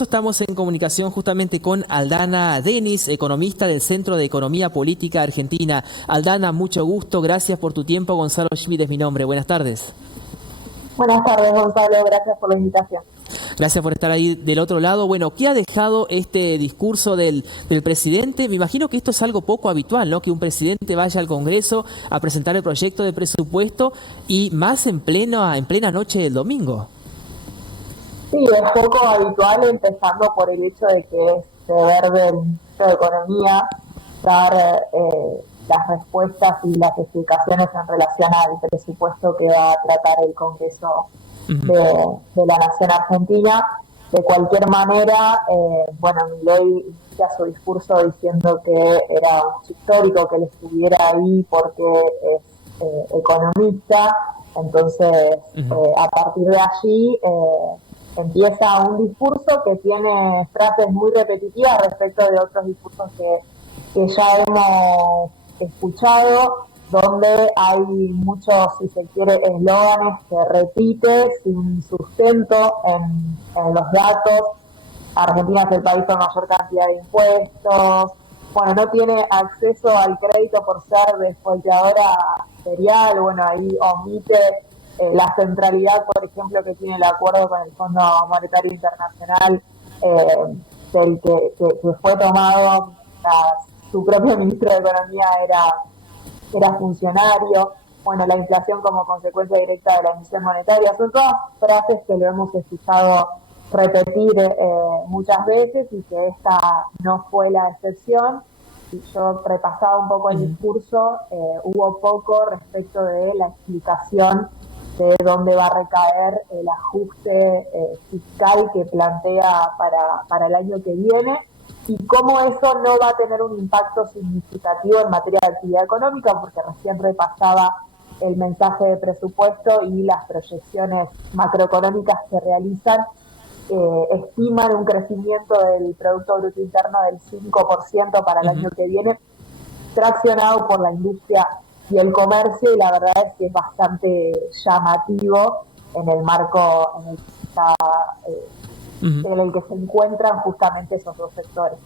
Estamos en comunicación justamente con Aldana Denis, economista del Centro de Economía Política Argentina. Aldana, mucho gusto, gracias por tu tiempo. Gonzalo Schmidt es mi nombre. Buenas tardes. Buenas tardes, Gonzalo, gracias por la invitación. Gracias por estar ahí del otro lado. Bueno, ¿qué ha dejado este discurso del presidente? Me imagino que esto es algo poco habitual, ¿no? Que un presidente vaya al Congreso a presentar el proyecto de presupuesto y más en plena noche del domingo. Sí, es poco habitual, empezando por el hecho de que es deber del Ministro de Economía dar las respuestas y las explicaciones en relación al presupuesto que va a tratar el Congreso de la Nación Argentina. De cualquier manera, Milei inicia su discurso diciendo que era un hecho histórico que él estuviera ahí porque es economista. Entonces, a partir de allí empieza un discurso que tiene frases muy repetitivas respecto de otros discursos que ya hemos escuchado, donde hay muchos, si se quiere, eslóganes que repite sin sustento en los datos. Argentina es el país con mayor cantidad de impuestos. Bueno, no tiene acceso al crédito por ser desfolteadora serial. Bueno, ahí omite la centralidad, por ejemplo, que tiene el acuerdo con el Fondo Monetario Internacional, del que fue tomado su propio ministro de Economía era funcionario. Bueno, la inflación como consecuencia directa de la emisión monetaria. Son todas frases que lo hemos escuchado repetir muchas veces y que esta no fue la excepción. Si yo repasaba un poco el discurso, hubo poco respecto de la explicación de dónde va a recaer el ajuste fiscal que plantea para el año que viene y cómo eso no va a tener un impacto significativo en materia de actividad económica, porque recién repasaba el mensaje de presupuesto y las proyecciones macroeconómicas que realizan estiman un crecimiento del Producto Bruto Interno del 5% para el año que viene, traccionado por la industria y el comercio, y la verdad es que es bastante llamativo en el marco en el que está, en el que se encuentran justamente esos dos sectores.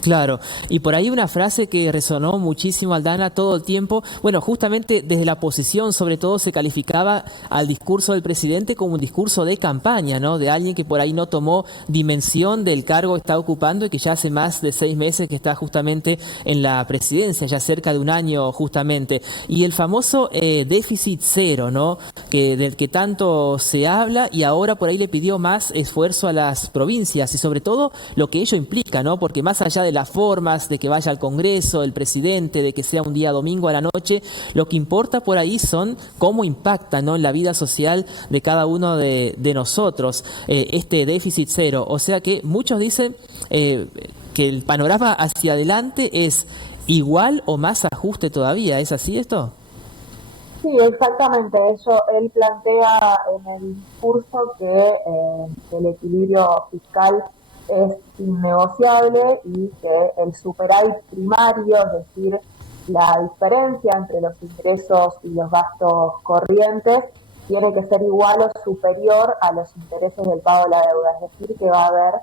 Claro, y por ahí una frase que resonó muchísimo, Aldana, todo el tiempo. Bueno, justamente desde la oposición, sobre todo, se calificaba al discurso del presidente como un discurso de campaña, ¿no? De alguien que por ahí no tomó dimensión del cargo que está ocupando y que ya hace más de 6 meses que está justamente en la presidencia, ya cerca de un año justamente. Y el famoso déficit cero, ¿no? Del que tanto se habla, y ahora por ahí le pidió más esfuerzo a las provincias y sobre todo lo que ello implica, ¿no? Porque más allá de las formas, de que vaya al Congreso el presidente, de que sea un día domingo a la noche, lo que importa por ahí son cómo impacta, ¿no?, en la vida social de cada uno de nosotros este déficit cero. O sea que muchos dicen que el panorama hacia adelante es igual o más ajuste todavía. ¿Es así esto? Sí, exactamente. Él plantea en el discurso que el equilibrio fiscal es innegociable y que el superávit primario, es decir, la diferencia entre los ingresos y los gastos corrientes, tiene que ser igual o superior a los intereses del pago de la deuda. Es decir, que va a haber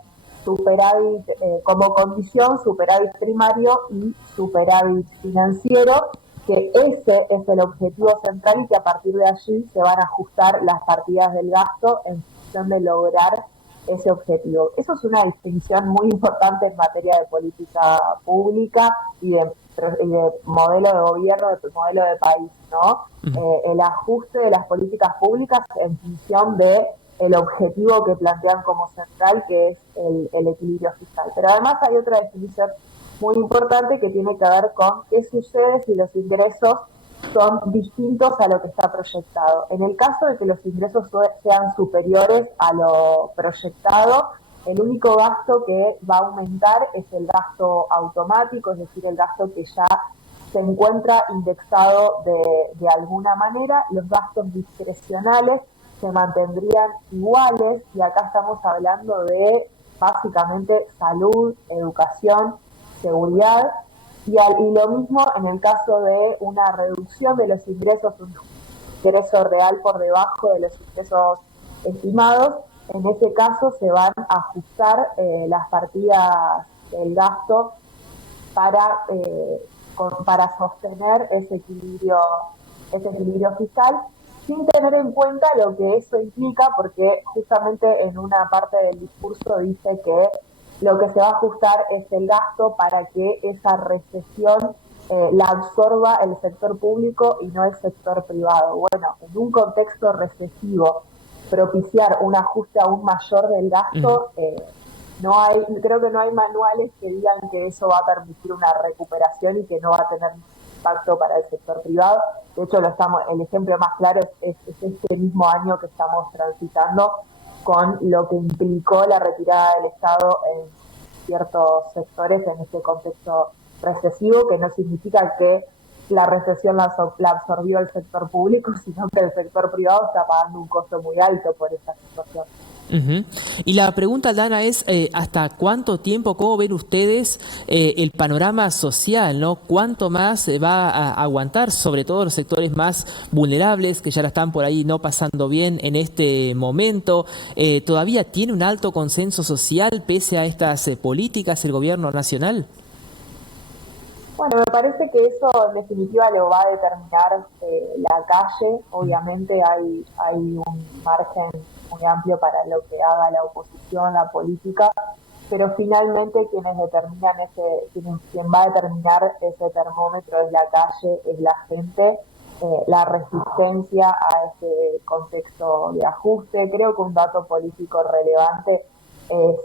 superávit como condición, superávit primario y superávit financiero, que ese es el objetivo central y que a partir de allí se van a ajustar las partidas del gasto en función de lograr ese objetivo. Eso es una distinción muy importante en materia de política pública y de modelo de gobierno, de modelo de país, ¿no? El ajuste de las políticas públicas en función de el objetivo que plantean como central, que es el equilibrio fiscal. Pero además hay otra definición muy importante que tiene que ver con qué sucede si los ingresos son distintos a lo que está proyectado. En el caso de que los ingresos sean superiores a lo proyectado, el único gasto que va a aumentar es el gasto automático, es decir, el gasto que ya se encuentra indexado de alguna manera. Los gastos discrecionales se mantendrían iguales, y acá estamos hablando de básicamente salud, educación, seguridad, y lo mismo en el caso de una reducción de los ingresos, un ingreso real por debajo de los ingresos estimados, en ese caso se van a ajustar las partidas del gasto para, para sostener ese equilibrio fiscal, sin tener en cuenta lo que eso implica, porque justamente en una parte del discurso dice que lo que se va a ajustar es el gasto para que esa recesión la absorba el sector público y no el sector privado. Bueno, en un contexto recesivo, propiciar un ajuste aún mayor del gasto, no hay, creo que no hay manuales que digan que eso va a permitir una recuperación y que no va a tener impacto para el sector privado. De hecho, el ejemplo más claro es este mismo año que estamos transitando, con lo que implicó la retirada del Estado en ciertos sectores en este contexto recesivo, que no significa que la recesión la absorbió el sector público, sino que el sector privado está pagando un costo muy alto por esta situación. Y la pregunta, Dana, es ¿hasta cuánto tiempo, cómo ven ustedes el panorama social, ¿no? ¿Cuánto más va a aguantar, sobre todo los sectores más vulnerables, que ya la están por ahí no pasando bien en este momento? ¿Todavía tiene un alto consenso social pese a estas políticas el gobierno nacional? Bueno, me parece que eso en definitiva lo va a determinar la calle. Obviamente hay un margen muy amplio para lo que haga la oposición, la política, pero finalmente quien va a determinar ese termómetro es la calle, es la gente, la resistencia a ese contexto de ajuste. Creo que un dato político relevante es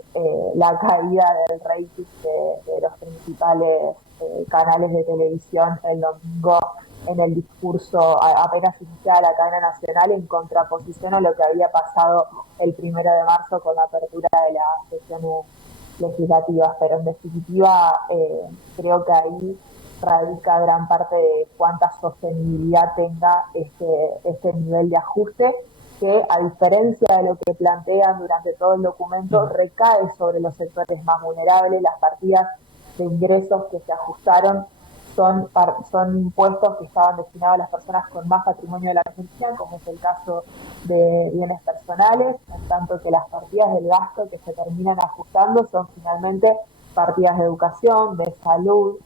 la caída del rating de los principales canales de televisión el domingo en el discurso apenas iniciada la cadena nacional, en contraposición a lo que había pasado el 1 de marzo con la apertura de las sesiones legislativas. Pero en definitiva creo que ahí radica gran parte de cuánta sostenibilidad tenga este nivel de ajuste, que a diferencia de lo que plantean durante todo el documento, recae sobre los sectores más vulnerables. Las partidas de ingresos que se ajustaron son impuestos que estaban destinados a las personas con más patrimonio de la Argentina, como es el caso de bienes personales, en tanto que las partidas del gasto que se terminan ajustando son finalmente partidas de educación, de salud,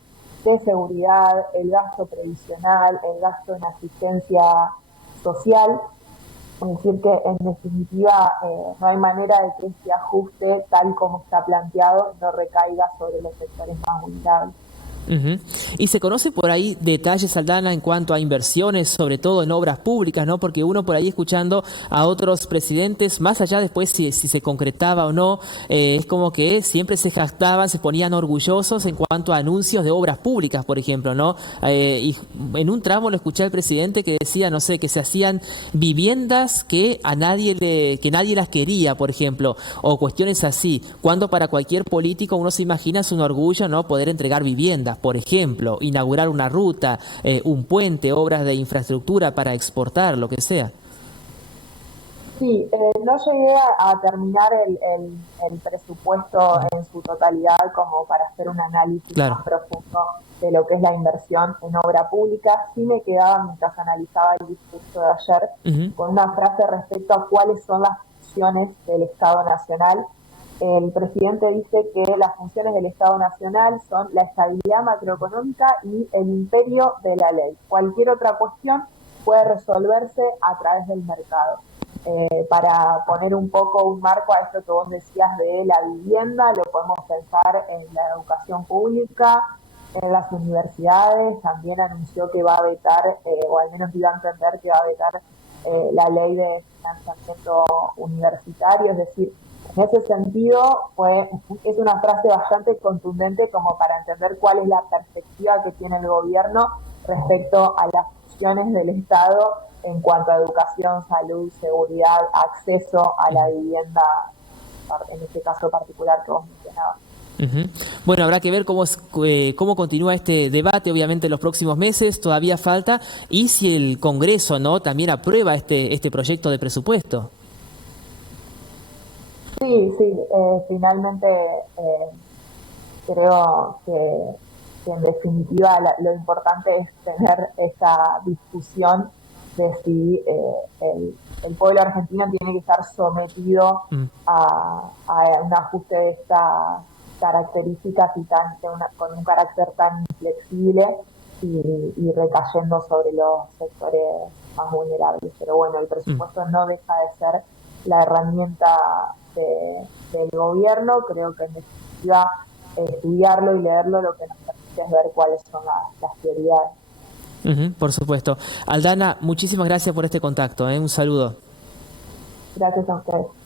de seguridad, el gasto previsional, el gasto en asistencia social. Es decir, que en definitiva no hay manera de que este ajuste, tal como está planteado, no recaiga sobre los sectores más vulnerables. Y se conoce por ahí detalles, Aldana, en cuanto a inversiones, sobre todo en obras públicas, ¿no? Porque uno por ahí escuchando a otros presidentes, más allá después si se concretaba o no, es como que siempre se jactaban, se ponían orgullosos en cuanto a anuncios de obras públicas, por ejemplo, ¿no? Y en un tramo lo escuché al presidente que decía, no sé, que se hacían viviendas que que nadie las quería, por ejemplo, o cuestiones así, cuando para cualquier político uno se imagina es un orgullo, ¿no? Poder entregar viviendas, por ejemplo, inaugurar una ruta, un puente, obras de infraestructura para exportar, lo que sea. Sí, no llegué a terminar el presupuesto en su totalidad como para hacer un análisis Claro. más profundo de lo que es la inversión en obra pública. Sí me quedaba, mientras analizaba el discurso de ayer, con una frase respecto a cuáles son las funciones del Estado Nacional. El presidente dice que las funciones del Estado Nacional son la estabilidad macroeconómica y el imperio de la ley. Cualquier otra cuestión puede resolverse a través del mercado. Para poner un poco un marco a esto que vos decías de la vivienda, lo podemos pensar en la educación pública, en las universidades. También anunció que va a vetar, o al menos dio a entender que va a vetar la ley de financiamiento universitario. Es decir, en ese sentido es una frase bastante contundente como para entender cuál es la perspectiva que tiene el gobierno respecto a las funciones del Estado en cuanto a educación, salud, seguridad, acceso a la vivienda, en este caso particular que vos mencionabas. Bueno, habrá que ver cómo continúa este debate, obviamente en los próximos meses, todavía falta, y si el Congreso, ¿no?, también aprueba este proyecto de presupuesto. Sí, finalmente creo que en definitiva lo importante es tener esta discusión de si el pueblo argentino tiene que estar sometido a un ajuste de estas características y con un carácter tan inflexible y recayendo sobre los sectores más vulnerables. Pero bueno, el presupuesto no deja de ser la herramienta del gobierno. Creo que en definitiva estudiarlo y leerlo lo que nos permite es ver cuáles son las prioridades. Por supuesto. Aldana, muchísimas gracias por este contacto, ¿eh? Un saludo. Gracias a ustedes.